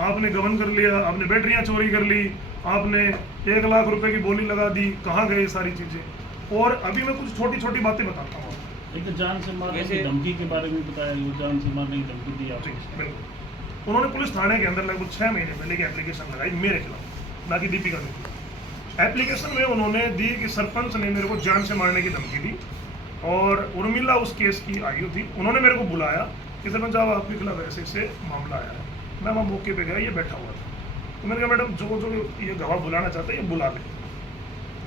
आपने गबन कर लिया, आपने बैटरियां चोरी कर ली, आपने 1 लाख रुपए की बोली लगा दी, कहाँ गए सारी चीजें। और अभी मैं कुछ छोटी छोटी बातें बताता हूँ। एक तो जान से मारने की वैसे- धमकी के बारे में बताया, वो जान से मारने की धमकी दी आपको। बिल्कुल। उन्होंने पुलिस थाने के अंदर लगभग 6 महीने पहले की एप्लीकेशन लगाई मेरे खिलाफ, ना कि दीपिका ने। एप्लीकेशन में उन्होंने दी कि सरपंच ने मेरे को जान से मारने की धमकी दी, और उर्मिला उस केस की आयु थी। उन्होंने मेरे को बुलाया कि सरपंच साहब आपके खिलाफ ऐसे ऐसे मामला आया है। मैं वहाँ मौके पे गया, ये बैठा हुआ था। तो मैंने कहा मैडम जो ये गवाह बुलाना चाहते हैं ये बुला लें।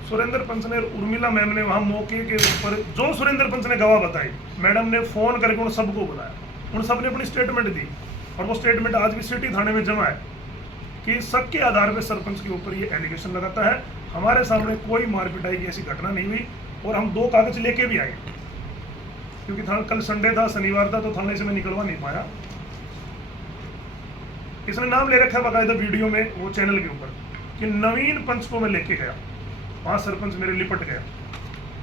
सुरेंद्र पंच ने, उर्मिला मैम ने वहाँ मौके के ऊपर जो सुरेंद्र पंच ने गवाह बताई, मैडम ने फ़ोन करके उन सबको बुलाया। उन सब ने अपनी स्टेटमेंट दी, और वो स्टेटमेंट आज भी सिटी थाने में जमा है कि शक के आधार पर सरपंच के ऊपर ये एलिगेशन लगाता है। हमारे सामने कोई मार पिटाई की ऐसी घटना नहीं हुई, और हम 2 कागज लेके भी आए, क्योंकि कल संडे था, शनिवार था, तो थाने से मैं निकलवा नहीं पाया। इसने नाम ले रखा है बाकायदा वीडियो में, वो चैनल के ऊपर, कि नवीन पंच को मैं लेके गया, वहाँ सरपंच मेरे लिपट गया।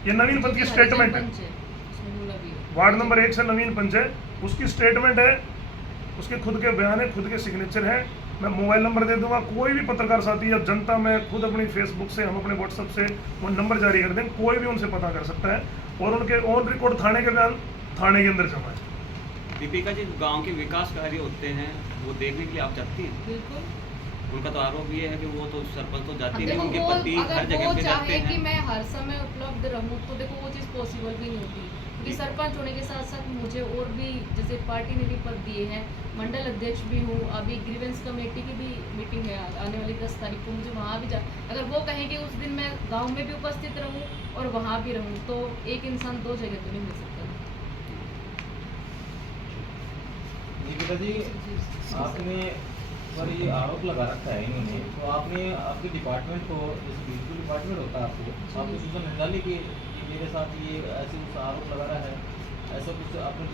ये नवीन पंच की स्टेटमेंट है, वार्ड नंबर 1 से नवीन पंच है, उसकी स्टेटमेंट है, उसके खुद के बयान है, खुद के सिग्नेचर है। मैं मोबाइल नंबर दे दूंगा, कोई भी पत्रकार साथी या जनता, मैं खुद अपनी फेसबुक से, हम अपने व्हाट्सएप से वो नंबर जारी कर दें, कोई भी उनसे पता कर सकता है। और उनके ऑन रिकॉर्ड थाने के बयान थाने के अंदर जमा है। दीपिका जी, गांव के विकास कार्य होते हैं, वो देखने के लिए आप चाहती हैं? बिल्कुल। उनका तो आरोप ये है कि वो तो सरपंच तो जाती नहीं, देखो उनके वो पति हर अगर जगह वो पे जाते चाहे कि हैं। मैं हर समय उपलब्ध रहूं, तो देखो वो चीज़ पॉसिबल भी नहीं होती, क्योंकि सरपंच होने के साथ साथ मुझे और भी जैसे पार्टी ने भी पद दिए हैं, मंडल अध्यक्ष भी हूँ, अभी ग्रीवेंस कमेटी की भी मीटिंग है आने वाली 10 तारीख को, मुझे वहाँ भी अगर वो कहें कि उस दिन मैं गाँव में भी उपस्थित रहूँ और वहाँ भी रहूँ, तो एक इंसान 2 जगह तो नहीं मिल सकता। दीपिका जी, आपने पर ये आरोप लगा रखा है इन्होंने, तो आपने आपके डिपार्टमेंट को, जैसे म्यूनसिपल डिपार्टमेंट होता है आपको सूचना नहीं डाली कि मेरे साथ ये ऐसे कुछ आरोप लगा रहा है, ऐसा कुछ आपने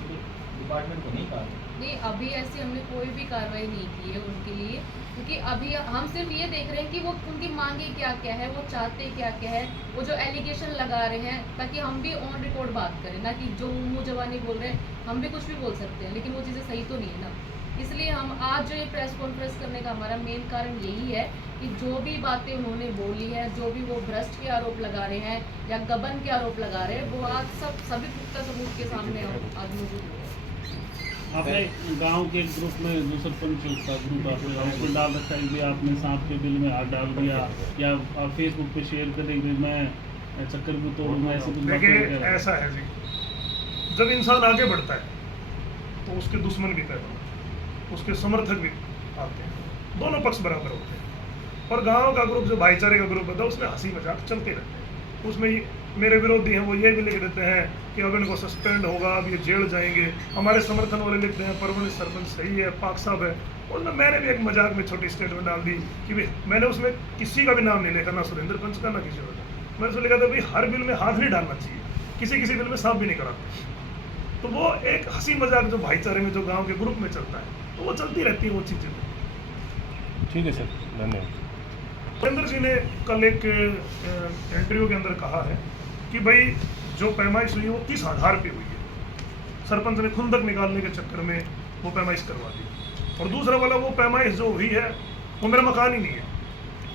डिपार्टमेंट को नहीं कहा? नहीं, अभी ऐसे हमने कोई भी कार्रवाई नहीं की है उनके लिए, क्योंकि अभी हम सिर्फ ये देख रहे हैं कि वो उनकी मांगे क्या क्या है, वो चाहते क्या क्या है, वो जो एलिगेशन लगा रहे हैं, ताकि हम भी ऑन रिकॉर्ड बात करें, ना कि जो मुँह जबानी बोल रहे हैं। हम भी कुछ भी बोल सकते हैं, लेकिन वो चीज़ें सही तो नहीं है ना। इसलिए हम आज जो ये प्रेस कॉन्फ्रेंस करने का हमारा मेन कारण यही है कि जो भी बातें उन्होंने बोली है, जो भी वो भ्रष्ट के आरोप लगा रहे हैं या गबन के आरोप लगा रहे हैं, वो आज सभी पुख्ता सबूत के सामने आज मौजूद है। आपने गांव के ग्रुप में जो सरपंच का ग्रुप आपने उसमें डाल रखा है कि आपने सांप के बिल में हाथ डाल दिया, या आप फेसबुक पे शेयर करेंगे मैं चक्कर को तोड़ूंगा, ऐसे कुछ बातें देखिए वगैरह। ऐसा है जी, जब इंसान आगे बढ़ता है तो उसके दुश्मन भी पैदा होते हैं, उसके समर्थक भी आते हैं, दोनों पक्ष बराबर होते हैं। और गांव का ग्रुप जो भाईचारे का ग्रुप होता है उसमें हंसी मजाक चलते रहते हैं। उसमें मेरे विरोधी हैं वो ये भी लिख देते हैं कि अब इनको सस्पेंड होगा, अब ये जेल जाएंगे। हमारे समर्थन वाले लिखते हैं परवरिश सरपंच सही है, पाक साहब है। और मैंने भी एक मजाक में छोटी स्टेटमेंट डाल दी कि भाई मैंने उसमें किसी का भी नाम नहीं लिखा, ना सुरेंद्र पंच का ना किसी का। मैंने उसमें लिखा था भाई हर बिल में हाथ नहीं डालना चाहिए, किसी बिल में साफ भी नहीं कराते। तो वो एक हंसी मजाक जो भाईचारे में जो गाँव के ग्रुप में चलता है, तो वो चलती रहती है वो चीज़ें। ठीक है सर, धन्यवाद। सुरेंद्र जी ने कल एक इंटरव्यू के अंदर कहा है कि भाई जो पैमाइश हुई है वो 30,000 पे हुई है। सरपंच ने खुंदक निकालने के चक्कर में वो पैमाइश करवा दी। और दूसरा वाला वो पैमाइश जो हुई है वो मेरा मकान ही नहीं है,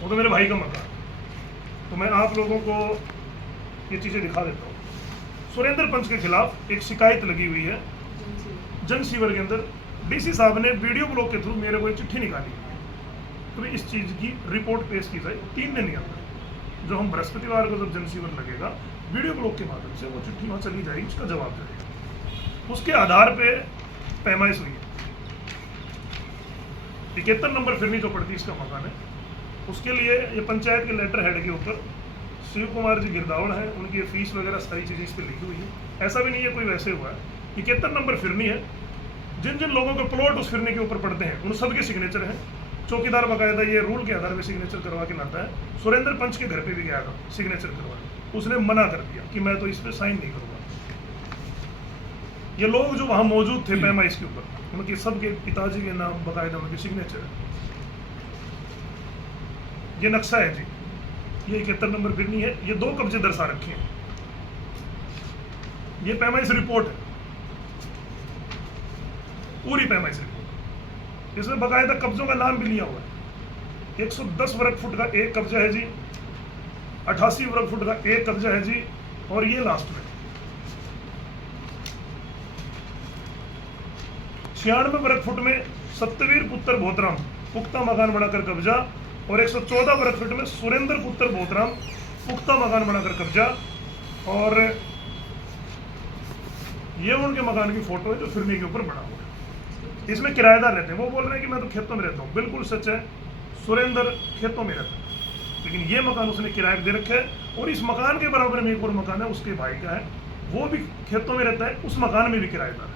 वो तो मेरे भाई का मकान है। तो मैं आप लोगों को ये चीज़ें दिखा देता हूँ। सुरेंद्र पंच के खिलाफ एक शिकायत लगी हुई है जन सीवर के अंदर। डीसी साहब ने वीडियो ब्लॉग के थ्रू मेरे को एक चिट्ठी निकाली है, तो इस चीज़ की रिपोर्ट पेश की जाए 3 दिन के अंदर। जो हम बृहस्पतिवार को जब जनसीवर लगेगा वीडियो ब्लॉग के माध्यम से वो चिट्ठी वहाँ चली जाएगी, उसका जवाब जाएगा। उसके आधार पे पैमाइश हुई है। 71 नंबर फिरनी चौपड़ती इसका मकान है, उसके लिए ये पंचायत के लेटर हेड के ऊपर शिव कुमार जी गिरदावड़ है, उनकी फीस वगैरह सारी चीज़ें इस पर लिखी हुई है। ऐसा भी नहीं है कोई वैसे हुआ है। 71 नंबर फिरनी है, जिन जिन लोगों के प्लॉट उस फिरनी के ऊपर पड़ते हैं उन सबके सिग्नेचर हैं। चौकीदार बाकायदा ये रूल के आधार पर सिग्नेचर करवा के लाता है। सुरेंद्र पंच के घर पे भी गया था सिग्नेचर करवाने, उसने मना कर दिया कि मैं तो इस पर साइन नहीं करूँगा। ये लोग जो वहाँ मौजूद थे पैमाइश के ऊपर, उनके सबके पिताजी के नाम बाकायदा उनके सिग्नेचर है। ये नक्शा है जी, ये 71 नंबर फिरनी है। ये 2 कब्जे दर्शा रखे हैं। ये पैमाइश रिपोर्ट है, पूरी पैमाइश रिपोर्ट। इसमें बाकायदा कब्जों का नाम भी लिया हुआ है। 110 वर्ग फुट का एक कब्जा है जी, 88 वर्ग फुट का एक कब्जा है जी, और ये लास्ट में 96 वर्ग फुट में सत्यवीर पुत्र बोतराम पुख्ता मकान बनाकर कब्जा, और 114 वर्ग फुट में सुरेंद्र पुत्र बोतराम पुख्ता मकान बनाकर कब्जा। और ये उनके मकान की फोटो है जो फिरनी के ऊपर बना हुआ है। इसमें किराएदार रहते हैं। वो बोल रहे हैं कि मैं तो खेतों में रहता हूँ, बिल्कुल सच है, सुरेंद्र खेतों में रहता है, लेकिन ये मकान उसने किराए दे रखा है। और इस मकान के बराबर में एक और मकान है, उसके भाई का है, वो भी खेतों में रहता है, उस मकान में भी किराएदार है।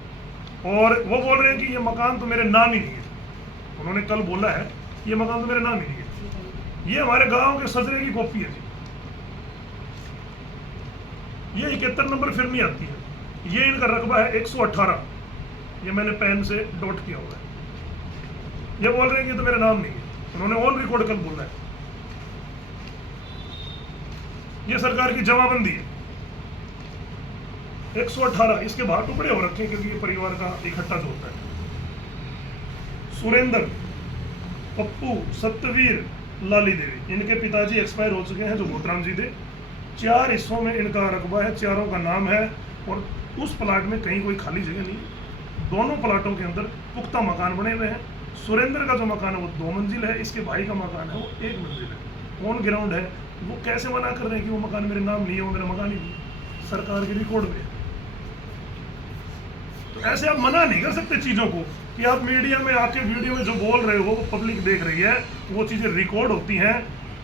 और वो बोल रहे हैं कि ये मकान तो मेरे नाम ही नहीं है। उन्होंने कल बोला है ये मकान तो मेरे नाम ही नहीं है। ये हमारे गांव के सजरे की कॉपी है जी। ये 71 नंबर फिरनी आती है। ये इनका रकबा है 118। ये मैंने पेन से डॉट किया हुआ है। ये बोल रहे हैं कि ये तो मेरा नाम नहीं है। उन्होंने ऑन रिकॉर्ड कल बोला है। ये सरकार की जमाबंदी है। 118 इसके बाहर टुकड़े हो रखे हैं क्योंकि ये परिवार का इकट्ठा जो होता है। सुरेंद्र, पप्पू, सत्यवीर, लाली देवी, इनके पिताजी एक्सपायर हो चुके हैं जो बोतराम जी थे। 4 हिस्सों में इनका रकबा है, चारों का नाम है, और उस प्लाट में कहीं कोई खाली जगह नहीं है। दोनों प्लाटों के अंदर पुख्ता मकान बने हुए हैं। सुरेंद्र का जो मकान है वो 2 मंजिल है, इसके भाई का मकान है वो 1 मंजिल है, ऑन ग्राउंड है। वो कैसे मना कर रहे हैं कि वो मकान मेरे नाम नहीं है, वो मेरा मकान ही नहीं, सरकार के रिकॉर्ड में है। तो ऐसे आप मना नहीं कर सकते चीज़ों को कि आप मीडिया में आके वीडियो में जो बोल रहे हो पब्लिक देख रही है, वो चीज़ें रिकॉर्ड होती हैं।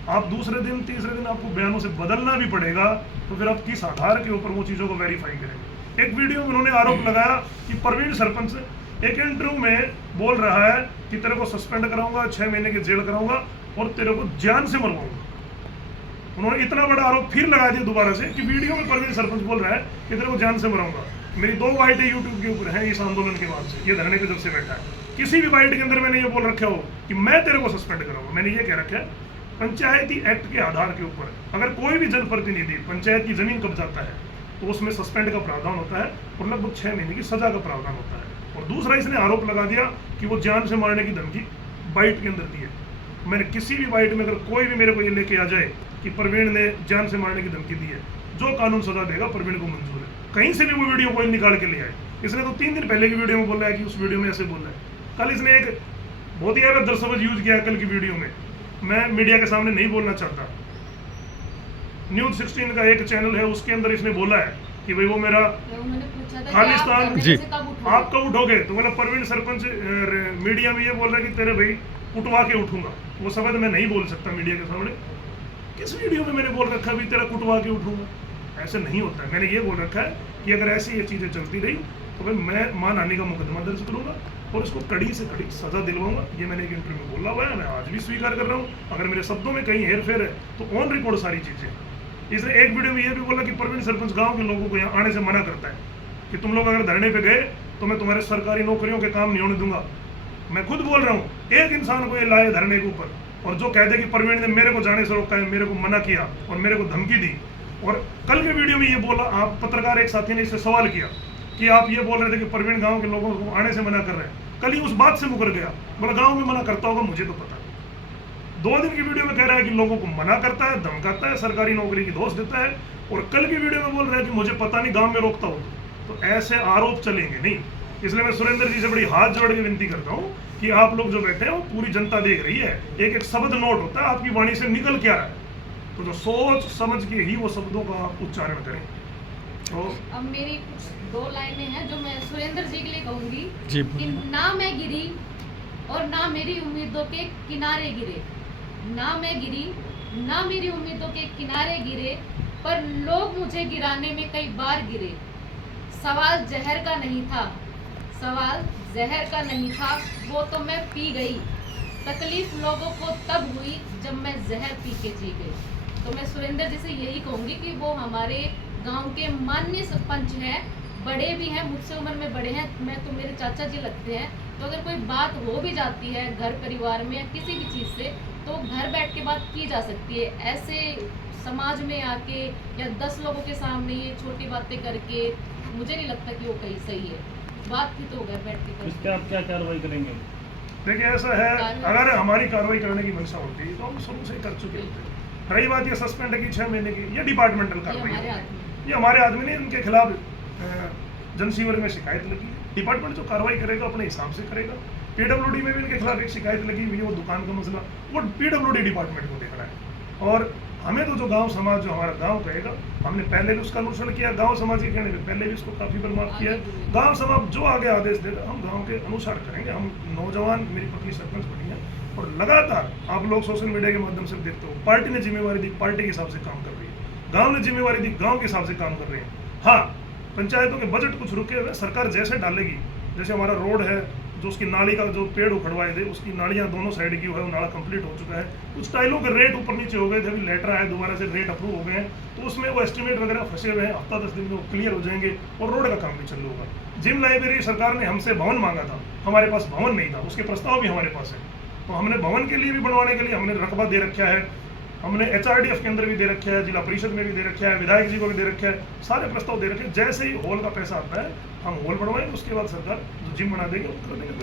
आप दूसरे दिन तीसरे दिन आपको बयानों से बदलना भी पड़ेगा, तो फिर आप किस आधार के ऊपर वो चीज़ों को वेरीफाई करेंगे। एक वीडियो में उन्होंने आरोप लगाया कि प्रवीण सरपंच एक इंटरव्यू में बोल रहा है कि तेरे को सस्पेंड कराऊंगा, 6 महीने की जेल कराऊंगा और तेरे को जान से मरवाऊंगा। उन्होंने इतना बड़ा आरोप फिर लगा दिया दोबारा से कि वीडियो में प्रवीण सरपंच बोल रहा है कि तेरे को जान से मराऊंगा। मेरी 2 बाइटें यूट्यूब के ऊपर हैं इस आंदोलन के बाद से, ये धरने पे जब से बैठा है। किसी भी बाइट के अंदर मैंने ये बोल रखा हो कि मैं तेरे को सस्पेंड करूंगा। मैंने ये कह रखा है पंचायती एक्ट के आधार के ऊपर अगर कोई भी जनप्रतिनिधि पंचायत की जमीन कब्जाता है तो उसमें सस्पेंड का प्रावधान होता है और लगभग 6 महीने की सजा का प्रावधान होता है। और दूसरा इसने आरोप लगा दिया कि वो जान से मारने की धमकी बाइट के अंदर दी है। मैंने किसी भी बाइट में अगर कोई भी मेरे को ये लेके आ जाए कि प्रवीण ने जान से मारने की धमकी दी है, जो कानून सजा देगा प्रवीण को मंजूर है। कहीं से भी वो वीडियो कोई निकाल के ले आए। इसने तो 3 दिन पहले की वीडियो में बोला है कि उस वीडियो में ऐसे बोला है। कल इसने एक बहुत ही अवैध दर्शक यूज किया कल की वीडियो में। मैं मीडिया के सामने नहीं बोलना चाहता। न्यूज 16 का एक चैनल है, उसके अंदर इसने बोला है कि भाई वो मेरा खालिस्तान जी आप कब उठोगे, तो मतलब प्रवीण सरपंच मीडिया में ये बोल रहा है कि तेरे भाई कुटवा के उठूंगा। वो शब्द मैं नहीं बोल सकता मीडिया के सामने। किस वीडियो में मैंने बोल रखा है भी तेरा कुटवा के उठूंगा? ऐसे नहीं होता है। मैंने ये बोल रखा है कि अगर ऐसी ये चीज़ें चलती रही तो भाई मैं मानहानि का मुकदमा दर्ज करूंगा और इसको कड़ी से कड़ी सजा दिलवाऊंगा। ये मैंने एक इंटरव्यू में बोला हुआ है, मैं आज भी स्वीकार कर रहा हूँ। अगर मेरे शब्दों में कहीं हेर फेर है तो ऑन रिकॉर्ड सारी चीज़ें। इसने एक वीडियो में ये भी बोला कि प्रवीण सरपंच गाँव के लोगों को यहाँ आने से मना करता है कि तुम लोग अगर धरने पे गए तो मैं तुम्हारे सरकारी नौकरियों के काम नहीं होने दूंगा। मैं खुद बोल रहा हूँ, एक इंसान को ये लाए धरने के ऊपर और जो कहते कि प्रवीण ने मेरे को जाने से रोका है, मेरे को मना किया और मेरे को धमकी दी। और कल के वीडियो में ये बोला, आप पत्रकार एक साथी ने इससे सवाल किया कि आप ये बोल रहे थे कि प्रवीण गांव के लोगों को आने से मना कर रहे हैं। कल ही उस बात से मुकर गया, बोला गांव में मना करता होगा, मुझे तो पता नहीं। 2 दिन की वीडियो में कह रहा है कि लोगों को मना करता है, धमकाता है, सरकारी नौकरी की धोस देता है, और कल की वीडियो में बोल रहा है कि मुझे पता नहीं, गाँव में रोकता हो। तो ऐसे आरोप चलेंगे नहीं। इसलिए मैं सुरेंद्र जी से बड़ी हाथ जोड़ के विनती करता हूँ कि आप लोग जो बैठे हैं वो पूरी जनता देख रही है। एक एक शब्द नोट होता है आपकी वाणी से निकल क्या रहा है, तो जो सोच समझ के ही वो शब्दों का उच्चारण करें। तो अब मेरी कुछ 2 लाइनें हैं जो मैं सुरेंद्र जी के लिए कहूंगी जी, कि ना मैं गिरी और ना मेरी उम्मीदों के किनारे गिरे, ना मैं गिरी ना मेरी उम्मीदों के किनारे गिरे, पर लोग मुझे गिराने में कई बार गिरे। सवाल जहर का नहीं था, सवाल जहर का नहीं था, वो तो मैं पी गई। तकलीफ लोगों को तब हुई जब मैं जहर पी के जी गई। तो मैं सुरेंद्र जी से यही कहूँगी कि वो हमारे गांव के माननीय सरपंच हैं, बड़े भी हैं, मुझसे उम्र में बड़े हैं, मैं तो मेरे चाचा जी लगते हैं। तो अगर कोई बात हो भी जाती है घर परिवार में या किसी भी चीज़ से, तो घर बैठ के बात की जा सकती है। ऐसे समाज में आके या 10 लोगों के सामने ये छोटी बातें करके मुझे नहीं लगता कि वो कहीं सही है। बात की तो घर बैठ के इस करते पर आप क्या कार्रवाई करेंगे? देखिए ऐसा है, अगर हमारी कार्रवाई करने की मंशा होती तो हम शुरू से ही कर चुके होते। रही बात ये सस्पेंड की 6 महीने की, ये डिपार्टमेंटल ये कार्रवाई हमारे है। हाथ में। ये हमारे आदमी ने इनके खिलाफ जनसीवर में शिकायत लगी है। डिपार्टमेंट जो कार्रवाई करेगा अपने हिसाब से करेगा। पीडब्ल्यूडी में भी इनके खिलाफ एक शिकायत लगी हुई है, वो दुकान का मसला, वो पीडब्ल्यूडी डिपार्टमेंट को देखना है। और हमें तो जो गांव समाज जो हमारा गांव कहेगा, हमने पहले भी उसका अनुसरण किया, गांव समाज के कहने पे पहले भी उसको काफ़ी बर्बाद किया है। गांव समाज जो आगे आदेश देगा हम गांव के अनुसार करेंगे। हम नौजवान, मेरी पत्नी सरपंच बनी है और लगातार आप लोग सोशल मीडिया के माध्यम से देखते हो, पार्टी ने जिम्मेवारी दी, पार्टी के हिसाब से काम कर रही है। गांव ने जिम्मेवारी दी, गांव के हिसाब से काम कर रहे हैं। हाँ, पंचायतों के बजट कुछ रुके हुए, सरकार जैसे डालेगी, जैसे हमारा रोड है जो उसकी नाली का जो पेड़ उखड़वाए थे, उसकी नालियाँ दोनों साइड की है, वो नाला कंप्लीट हो चुका है। कुछ टाइलों के रेट ऊपर नीचे हो गए थे, अभी लेटर आया दोबारा से रेट अप्रूव हो गए हैं, तो उसमें वो एस्टिमेट वगैरह फंसे हुए हैं, हफ्ता 10 दिन में वो क्लियर हो जाएंगे और रोड का काम भी चालू होगा। जिम लाइब्रेरी सरकार ने हमसे भवन मांगा था, हमारे पास भवन नहीं था, उसके प्रस्ताव भी हमारे पास है। तो हमने भवन के लिए भी बनवाने के लिए हमने रकबा दे रखा है, हमने HRDF के अंदर भी दे रखा है, जिला परिषद में भी दे रखा है, विधायक जी को भी दे रखा है, सारे प्रस्ताव दे रखे हैं। जैसे ही हॉल का पैसा आता है हम हॉल बनवाएंगे, उसके बाद सरकार जो जिम बना देंगे वो कर देंगे।